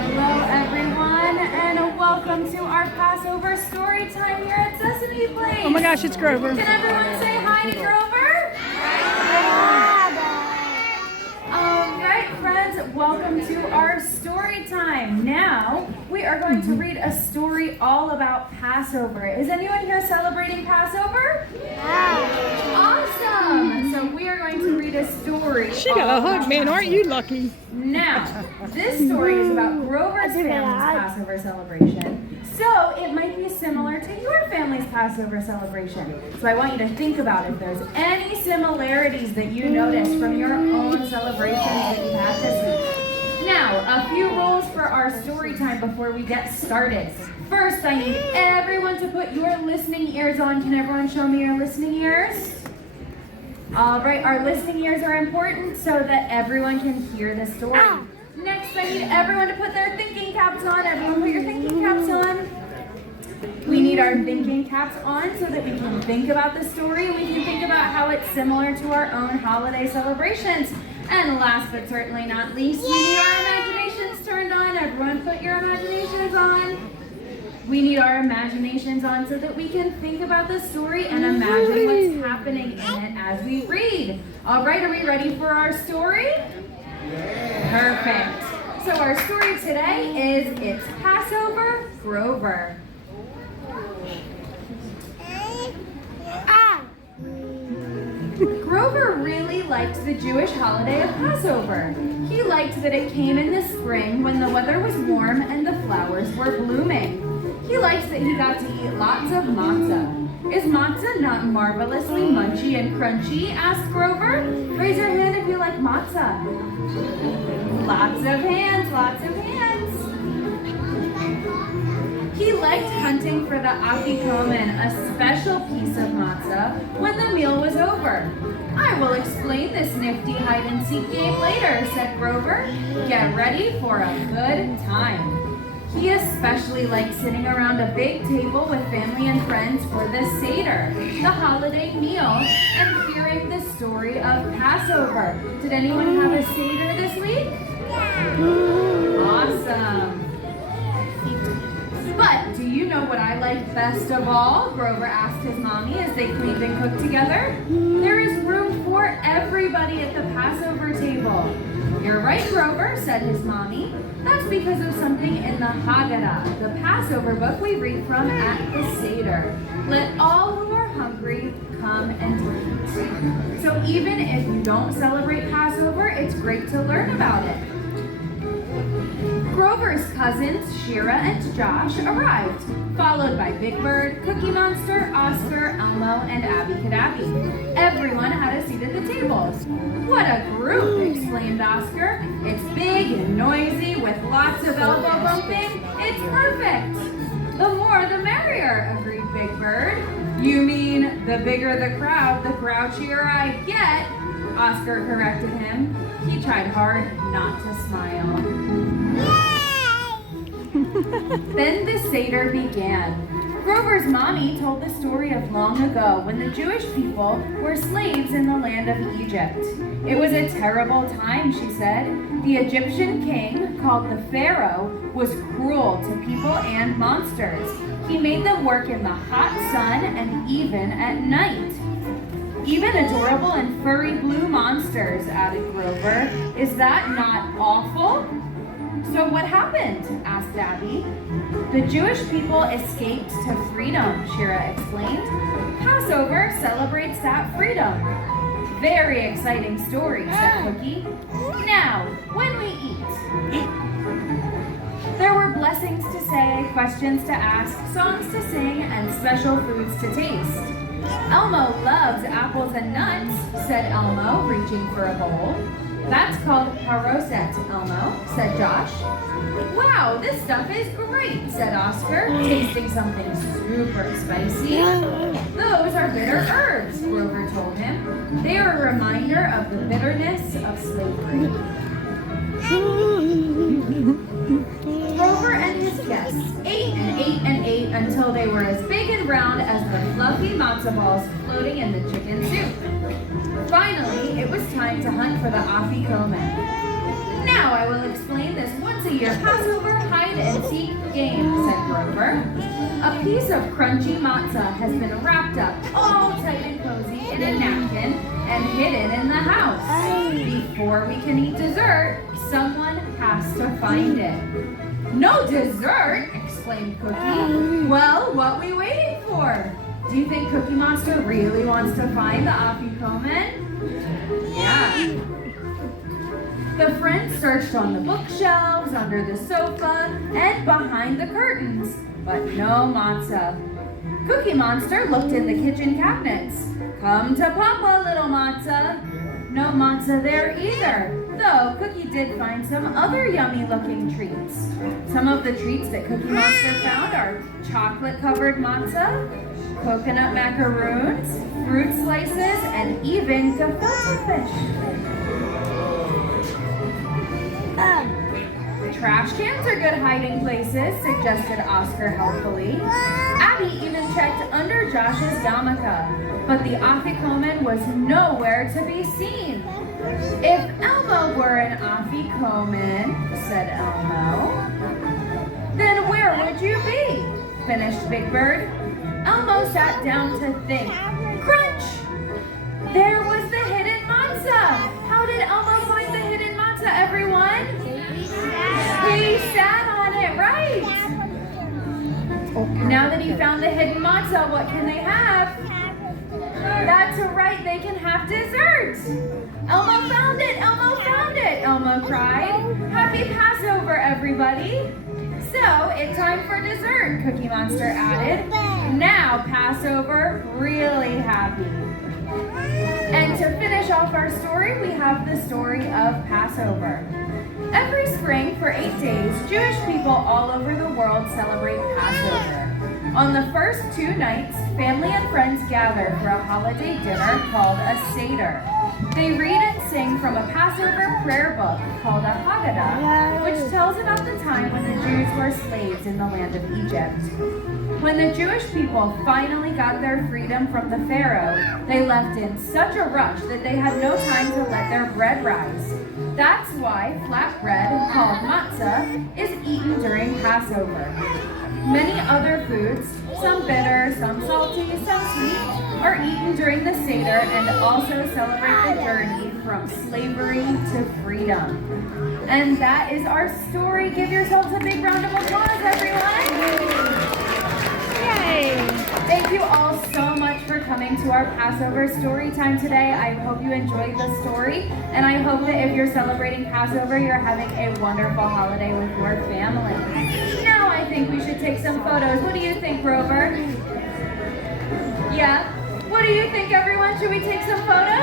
Hello everyone, and welcome to our Passover Storytime here at Sesame Place. Oh my gosh, it's Grover. Can everyone say hi to Grover? All right, friends, welcome to our story time. Now, we are going to read a story all about Passover. Is anyone here celebrating Passover? Awesome! So we are going to read a story. She got a hug, man. Aren't you lucky? Now, this story is about Grover's family's Passover celebration. So it might be similar to your family's Passover celebration. So I want you to think about if there's any similarities that you noticed from your own celebrations that you had this week. Now, a few rules for our story time before we get started. First, I need everyone to put your listening ears on. Can everyone show me your listening ears? All right, our listening ears are important so that everyone can hear the story. Next, I need everyone to put their thinking caps on. Everyone put your thinking caps on. We need our thinking caps on so that we can think about the story. We can think about how it's similar to our own holiday celebrations. And last but certainly not least, we need our imaginations turned on. Everyone put your imaginations on. We need our imaginations on so that we can think about the story and imagine what's happening in it as we read. All right, are we ready for our story? Perfect. So our story today is It's Passover, Grover. Grover really liked the Jewish holiday of Passover. He liked that it came in the spring when the weather was warm and the flowers were blooming. He liked that he got to eat lots of matzah. Is matzah not marvelously munchy and crunchy? Asked Grover. Raise your hand if you like matzah. Lots of hands, lots of hands. He liked hunting for the afikomen, a special piece of matzah, when the meal was over. I will explain this nifty hide-and-seek game later, said Grover. Get ready for a good time. He especially liked sitting around a big table with family and friends for the Seder, the holiday meal, and hearing the story of Passover. Did anyone have a Seder this week? Awesome. But do you know what I like best of all? Grover asked his mommy as they cleaned and cooked together. There is room for everybody at the Passover table. You're right, Grover, said his mommy. That's because of something in the Haggadah, the Passover book we read from at the Seder. Let all who are hungry come and eat. So even if you don't celebrate Passover, it's great to learn about it. Grover's cousins, Shira and Josh, arrived, followed by Big Bird, Cookie Monster, Oscar, Elmo, and Abby Cadaby. Everyone had a seat at the tables. What a group, exclaimed Oscar. It's big and noisy with lots of elbow bumping. It's perfect. The more the merrier, agreed Big Bird. You mean the bigger the crowd, the grouchier I get, Oscar corrected him. He tried hard not to smile. Then the Seder began. Grover's mommy told the story of long ago when the Jewish people were slaves in the land of Egypt. It was a terrible time, she said. The Egyptian king, called the Pharaoh, was cruel to people and monsters. He made them work in the hot sun and even at night. Even adorable and furry blue monsters, added Grover. Is that not awful? So what happened? Asked Abby. The Jewish people escaped to freedom, Shira explained. Passover celebrates that freedom. Very exciting story, said Cookie. Now, when we eat. There were blessings to say, questions to ask, songs to sing, and special foods to taste. Elmo loves apples and nuts, said Elmo, reaching for a bowl. That's called haroset, Elmo, said Josh. Wow, this stuff is great, said Oscar, tasting something super spicy. Those are bitter herbs, Grover told him. They are a reminder of the bitterness of slavery. Grover and his guests ate and ate and ate until they were as big and round as the fluffy matzo balls floating in the chicken soup. Finally, it was time to hunt for the afikomen. Now I will explain this once-a-year Passover hide-and-seek game, said Grover. A piece of crunchy matzah has been wrapped up all tight and cozy in a napkin and hidden in the house. Before we can eat dessert, someone has to find it. No dessert, exclaimed Cookie. Well, what we waiting for? Do you think Cookie Monster really wants to find the afikomen? Yeah. The friends searched on the bookshelves, under the sofa, and behind the curtains, but no matzah. Cookie Monster looked in the kitchen cabinets. Come to Papa, little matzah. No matzah there either, though Cookie did find some other yummy-looking treats. Some of the treats that Cookie Monster found are chocolate-covered matzah, coconut macaroons, fruit slices, and even gefilte fish. Trash cans are good hiding places, suggested Oscar helpfully. Abby even checked under Josh's yarmulke, but the afikomen was nowhere to be seen. If Elmo were an afikomen, said Elmo, then where would you be? Finished Big Bird. Elmo sat down to think. Crunch! There was the hidden matzah! How did Elmo find the hidden matzah, everyone? He sat on it, right? Now that he found the hidden matzah, what can they have? That's right, they can have dessert. Elmo found it, Elmo found it, Elmo cried. Happy Passover, everybody. So, it's time for dessert, Cookie Monster added. Now, Passover, really happy. And to finish off our story, we have the story of Passover. Every spring for 8 days, Jewish people all over the world celebrate Passover. On the first 2 nights, family and friends gather for a holiday dinner called a Seder. They read and sing from a Passover prayer book called a Haggadah, which tells about the time when the Jews were slaves in the land of Egypt. When the Jewish people finally got their freedom from the Pharaoh, they left in such a rush that they had no time to let their bread rise. That's why flat bread, called matzah, is eaten during Passover. Many other foods, some bitter, some salty, some sweet, are eaten during the Seder and also celebrate the journey from slavery to freedom. And that is our story. Give yourselves a big round of applause, everyone. Yay! Thank you all so much for coming to our Passover story time today. I hope you enjoyed the story, and I hope that if you're celebrating Passover, you're having a wonderful holiday with your family. Now I think we should take some photos. What do you think, Grover? Yeah? What do you think, everyone? Should we take some photos?